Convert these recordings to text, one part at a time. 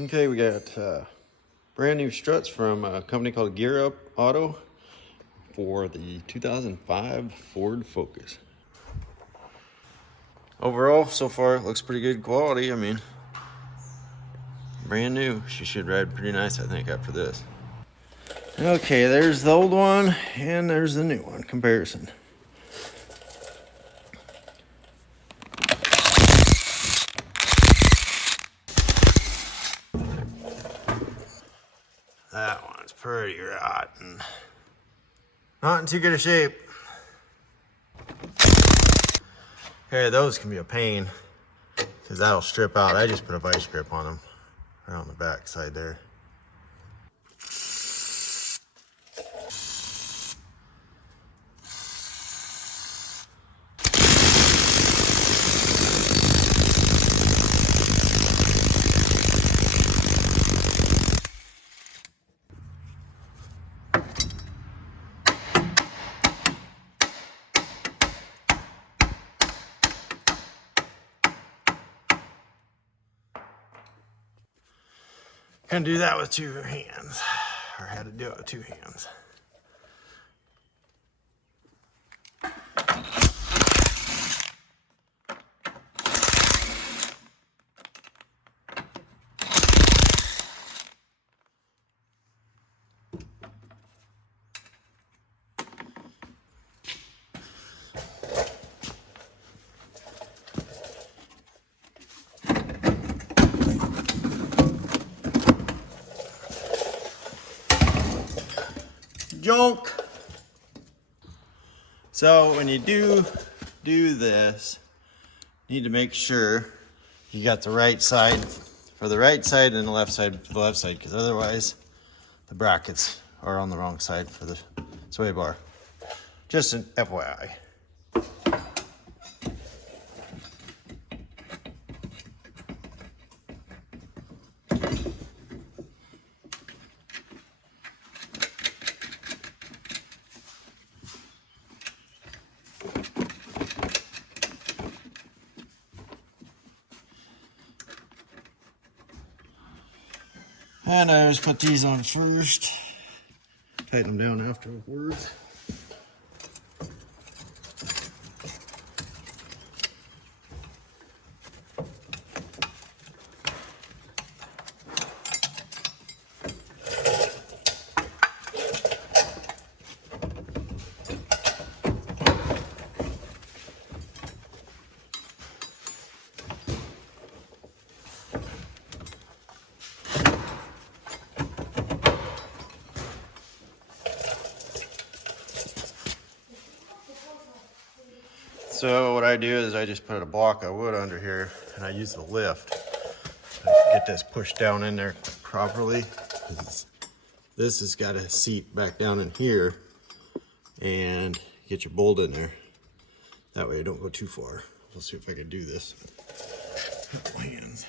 Okay, we got brand new struts from a company called GearUpAuto for the 2005 Ford Focus. Overall, so far, it looks pretty good quality. I mean, brand new. She should ride pretty nice, I think, after this. Okay, there's the old one, and there's the new one. Comparison. That one's pretty rotten. Not in too good a shape. Okay, those can be a pain, because that'll strip out. I just put a vice grip on them, right on the back side there. Can do that with two hands, or had to do it with two hands. Junk. So when you do this, you need to make sure you got the right side for the right side and the left side for the left side, because otherwise the brackets are on the wrong side for the sway bar. Just an FYI. And I always put these on first, tighten them down afterwards. So what I do is I just put a block of wood under here, and I use the lift to get this pushed down in there properly. This has got to seat back down in here and get your bolt in there. That way I don't go too far. Let's see if I can do this with couple hands.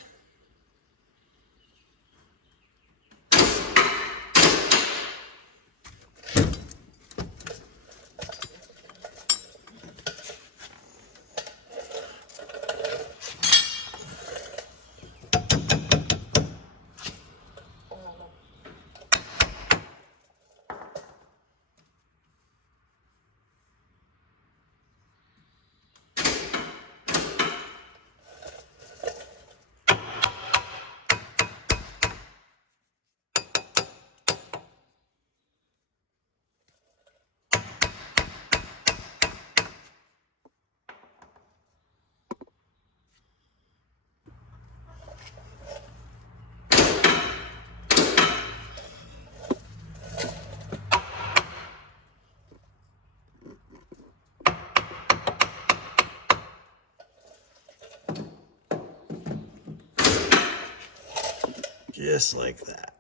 Just like that.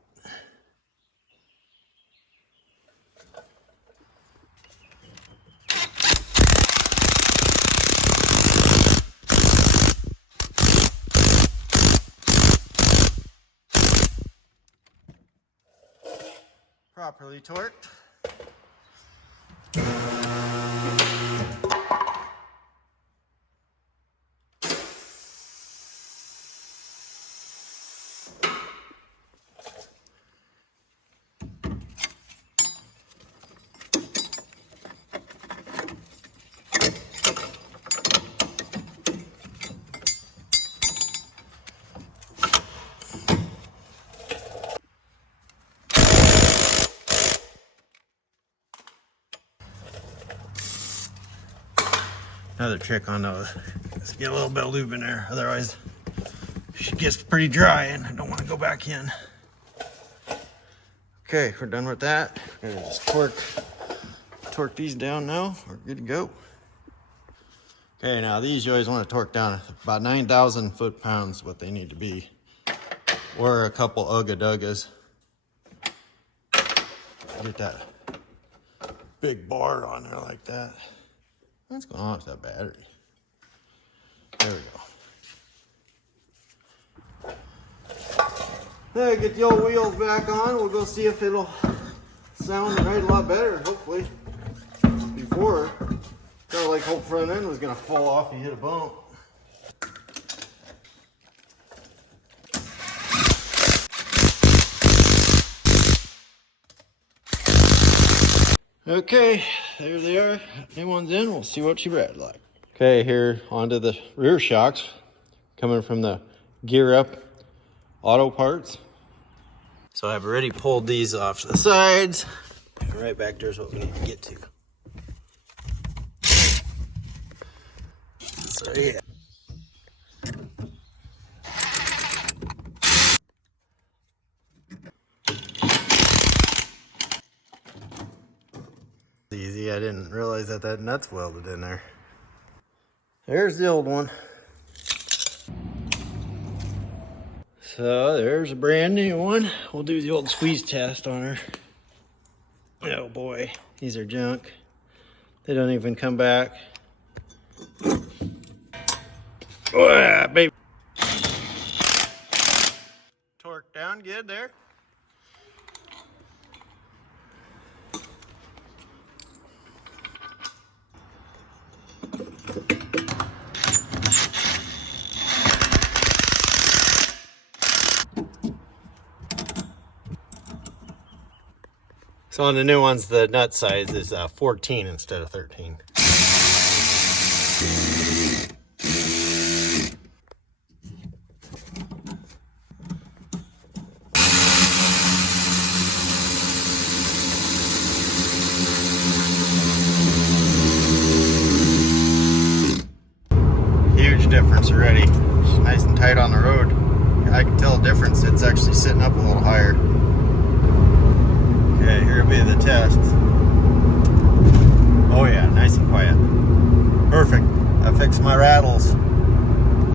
Properly torqued. Another trick on those. Let's get a little bit of lube in there. Otherwise, she gets pretty dry and I don't want to go back in. Okay, we're done with that. We're gonna just torque these down now. We're good to go. Okay, now these you always want to torque down about 9,000 foot-pounds, what they need to be. Or a couple Ugga-Duggas. Get that big bar on there like that. What's going on with that battery? There we go. Hey, get the old wheels back on. We'll go see if it'll sound and ride a lot better, hopefully. Before, kind of like whole front end was gonna fall off and hit a bump. Okay, there they are. New one's in. We'll see what she rides like. Okay, here onto the rear shocks, coming from the GearUpAuto parts. So I've already pulled these off the sides. Right back there's what we need to get to. So yeah. Easy, I didn't realize that that nut's welded in there. There's the old one. So there's a brand new one. We'll do the old squeeze test on her. Oh boy, these are junk. They don't even come back. Oh, baby. Torque down good there. So on the new ones, the nut size is 14 instead of 13. Huge difference already. It's nice and tight on the road. I can tell a difference. It's actually sitting up a little higher. Okay, here will be the test. Oh yeah, nice and quiet. Perfect. I fixed my rattles.